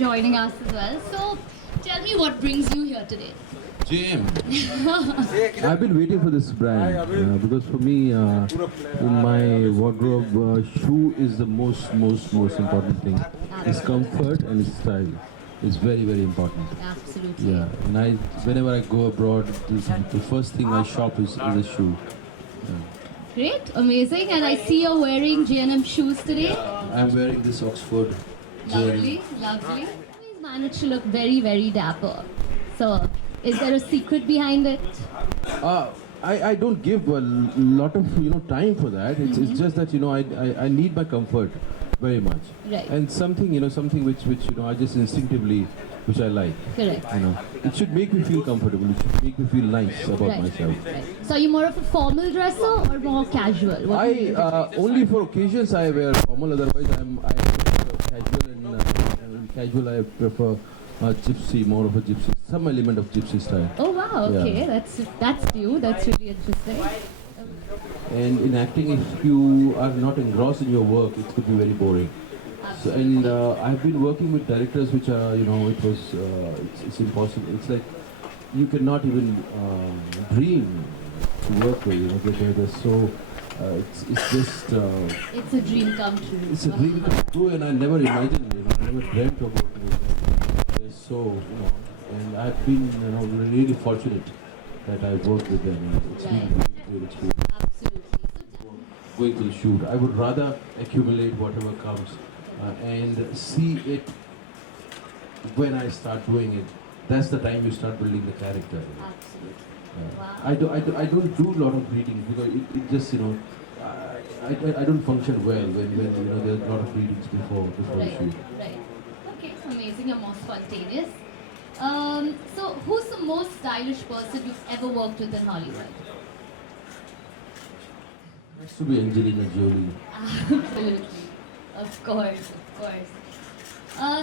joining us as well. So, tell me what brings you here today. Jim. I've been waiting for this brand because for me, in my wardrobe, shoe is the most important thing. It's comfort and it's style. It's very important. Absolutely. Yeah, and whenever I go abroad, the first thing I shop is a shoe. Great, amazing. And I see you're wearing J&M shoes today. I'm wearing this Oxford. Lovely, lovely. Always managed to look very dapper. So, is there a secret behind it? I don't give a lot of time for that. It's just that I need my comfort very much. Right. And something which I just instinctively which I like. Correct. It should make me feel comfortable. It should make me feel nice about myself. Right. So, are you more of a formal dresser or more casual? What do you Only for occasions I wear formal. Otherwise, I prefer casual and casual. I prefer gypsy, more of a gypsy, some element of gypsy style. Oh wow! Okay, Yeah. that's new. That's really interesting. And in acting, if you are not engrossed in your work, it could be very boring. So, and I've been working with directors which are, it's impossible. It's like you cannot even dream to work with. They're so. It's just. It's a dream come true. It's a dream come true, and I never imagined. I never dreamt of working with them. They're so, and I've been, really fortunate that I've worked with them. It's been a really great experience. Absolutely. Going to the shoot, I would rather accumulate whatever comes and see it when I start doing it. That's the time you start building the character. Absolutely. Wow. I don't do a lot of readings because it just I don't function well when there's a lot of readings before the shoot. Right. Okay, amazing. and more spontaneous. So, who's the most stylish person you've ever worked with in Hollywood? Has to be Angelina Jolie. Absolutely. Of course.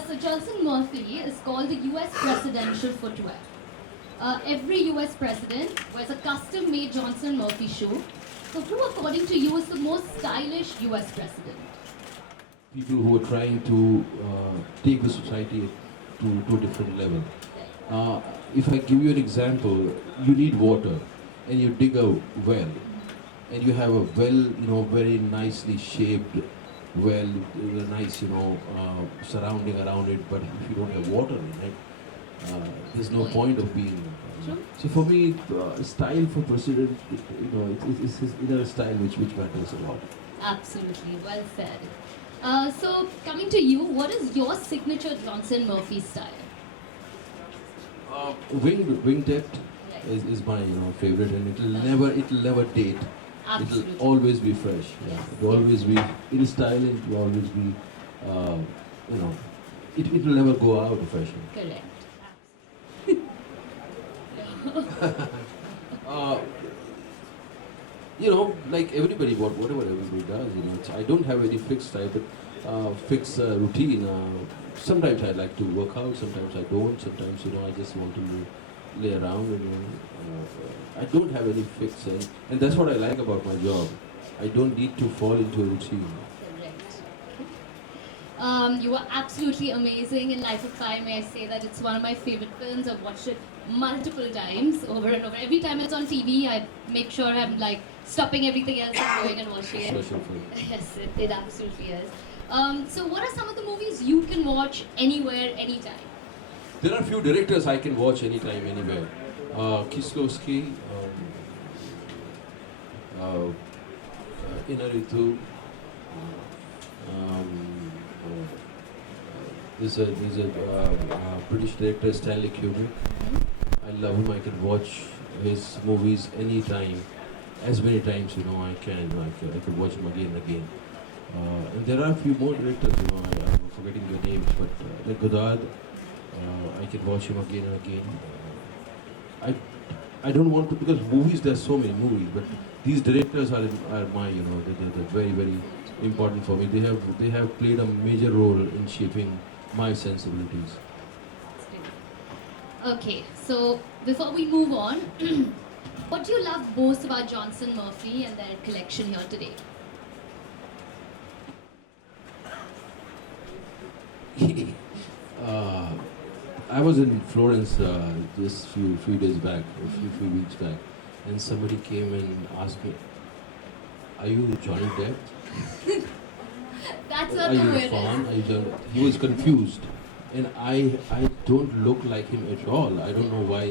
So Johnson Murphy is called the US presidential footwear. Every US president wears a custom-made Johnson Murphy shoe. So who, according to you, is the most stylish US president? People who are trying to take the society to a different level. If I give you an example, you need water and you dig a well and you have a well, very nicely shaped well, with a nice, surrounding around it, but if you don't have water in it, there's no point of being. So for me, style for president, it's his inner style which matters a lot. Absolutely, well said. So coming to you, what is your signature Johnson Murphy style? Wingtip is my favorite, and it'll never date. Absolutely. It'll always be fresh. Yeah. It'll always be in style, and it'll always be, it'll never go out of fashion. Correct. Like everybody, whatever everybody does, I don't have any fixed style, but fixed routine. Sometimes I like to work out, sometimes I don't. Sometimes I just want to lay around. I don't have any fixed, and that's what I like about my job. I don't need to fall into a routine. Correct. You are absolutely amazing in Life of Pi. May I say that it's one of my favorite films. I've watched it multiple times, over and over. Every time it's on TV, I make sure I'm like stopping everything else and going and watching it. Special film. Yes, it absolutely is. So, what are some of the movies you can watch anywhere, anytime? There are a few directors I can watch anytime, anywhere. Kieslowski, Inaritu. There's a British director, Stanley Kubrick. I love him. I can watch his movies anytime, as many times I can. I could watch him again and again. And there are a few more directors. I'm forgetting their names, but like Godard, I can watch him again and again. I don't want to, because movies, there's so many movies, but these directors are my, they're very important for me. They have played a major role in shaping my sensibilities. Okay, so before we move on, what do you love most about Johnson Murphy and their collection here today? I was in Florence just few days back, few weeks back, and somebody came and asked me, "Are you Johnny Depp? That's Are not you who a it fan? is. Are you Johnny?" He was confused, and I don't look like him at all. I don't know why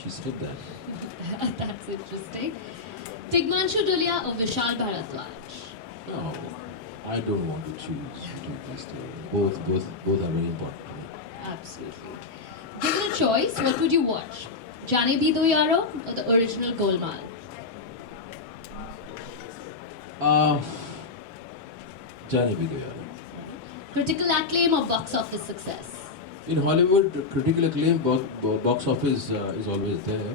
she said that. That's interesting. Tigmanshu Dhulia or Vishal Bharadwaj? No, I don't want to choose between these two. Both are very important to me. Absolutely. Given a choice, what would you watch? Jaane Bhi Do Yaro or the original Golmaal? Jaane Bhi Do Yaro. Critical acclaim or box office success? In Hollywood, critical acclaim, box office is always there.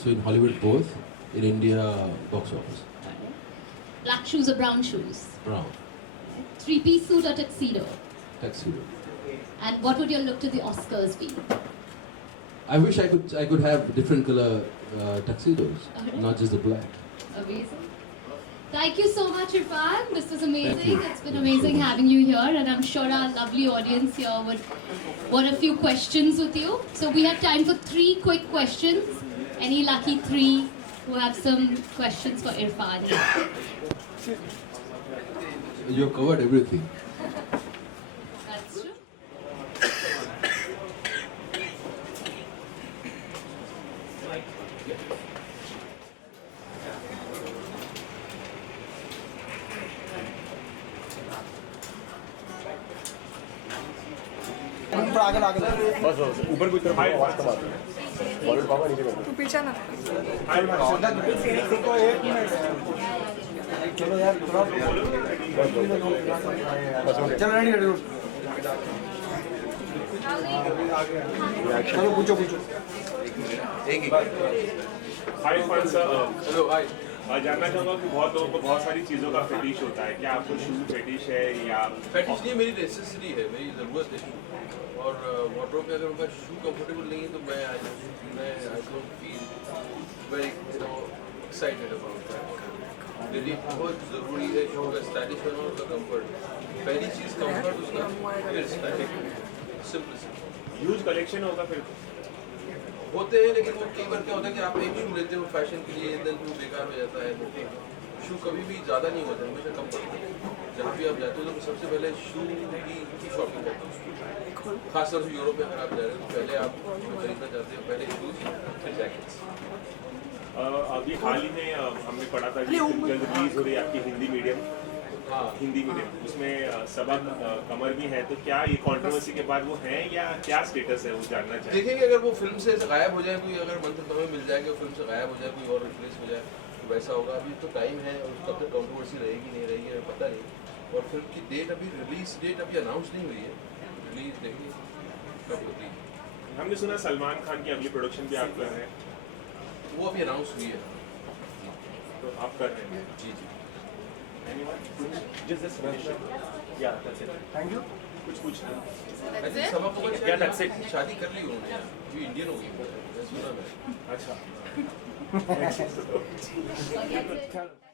So in Hollywood, both. In India, box office. Black shoes or brown shoes? Brown. Three-piece suit or tuxedo? Tuxedo. And what would your look to the Oscars be? I wish I could have different color tuxedos, Okay. not just the black. Amazing. Thank you so much, Irfan. This was amazing. Thank you. It's been Thank you so amazing much. having you here, and I'm sure our lovely audience here would want a few questions with you. So we have time for 3 quick questions. Any lucky 3 who have some questions for Irfan? You covered everything. That's true. ऊपर आगे आगे बस बस ऊपर की तरफ आवाज कम आती है बॉलीवुड बाबा नीचे कर तू पीछे ना चलो यार थोड़ा बस चलो रेडी रेडी चलो पूछो पूछो हाय फन सर हेलो हाय जानना चाहूंगा कि बहुत लोगों को बहुत सारी चीज़ों का फेटिश होता है क्या आपको शूज फेटिश है या फैटिश नहीं मेरी नेसेसिटी है मेरी ज़रूरत है और वार्डरोब में अगर उनका शू कंफर्टेबल नहीं है तो मैं I don't feel very excited about that मेरे लिए बहुत ज़रूरी है शू का स्टाइलिश होना और उसका कंफर्ट पहली चीज़ कंफर्ट उसका फिर स्टाइलिश सिंपल यूज कलेक्शन होगा फिर होते हैं लेकिन वो कई बार क्या होता है कि आप एक शू लेते हो फैशन के लिए देन वो बेकार हो जाता है शू कभी भी ज़्यादा नहीं होता हमेशा कंफर्ट जहाँ भी आप जाते हो तो सबसे पहले शू की शॉपिंग करते हो खासतौर से यूरोप में अगर आप जा रहे हो तो पहले आप खरीदना चाहते हो पहले शूज फिर जैकेट्स अभी हाल ही में हमने पढ़ा था कि जल्द रिलीज हो रही है आपकी हिंदी मीडियम हाँ हिंदी मीडियम उसमें सबक कमर भी है तो क्या ये कंट्रोवर्सी के बाद वो है या क्या स्टेटस है वो जानना चाहिए देखेंगे अगर वो फिल्म से गायब हो जाए कोई अगर मंथ हमें मिल जाए कि वो फिल्म से गायब हो जाए कोई और रिप्लेस हो जाए तो वैसा होगा अभी तो टाइम है और कब तक कंट्रोवर्सी रहेगी नहीं रहेगी हमें पता नहीं और फिल्म की डेट अभी रिलीज डेट अभी अनाउंस नहीं हुई है रिलीज देखेंगे कब होती है हमने सुना सलमान खान की अगली प्रोडक्शन भी आप कर रहे हैं वो अभी अनाउंस हुई है तो आप कर रहे हैं जी जी Just this question. Yeah, that's it. Thank you कुछ पूछना आई थिंक सब आपको Yeah, that's it. शादी कर ली उन्होंने यार जो इंडियन हो गई सुना मैं अच्छा Forget it. चलो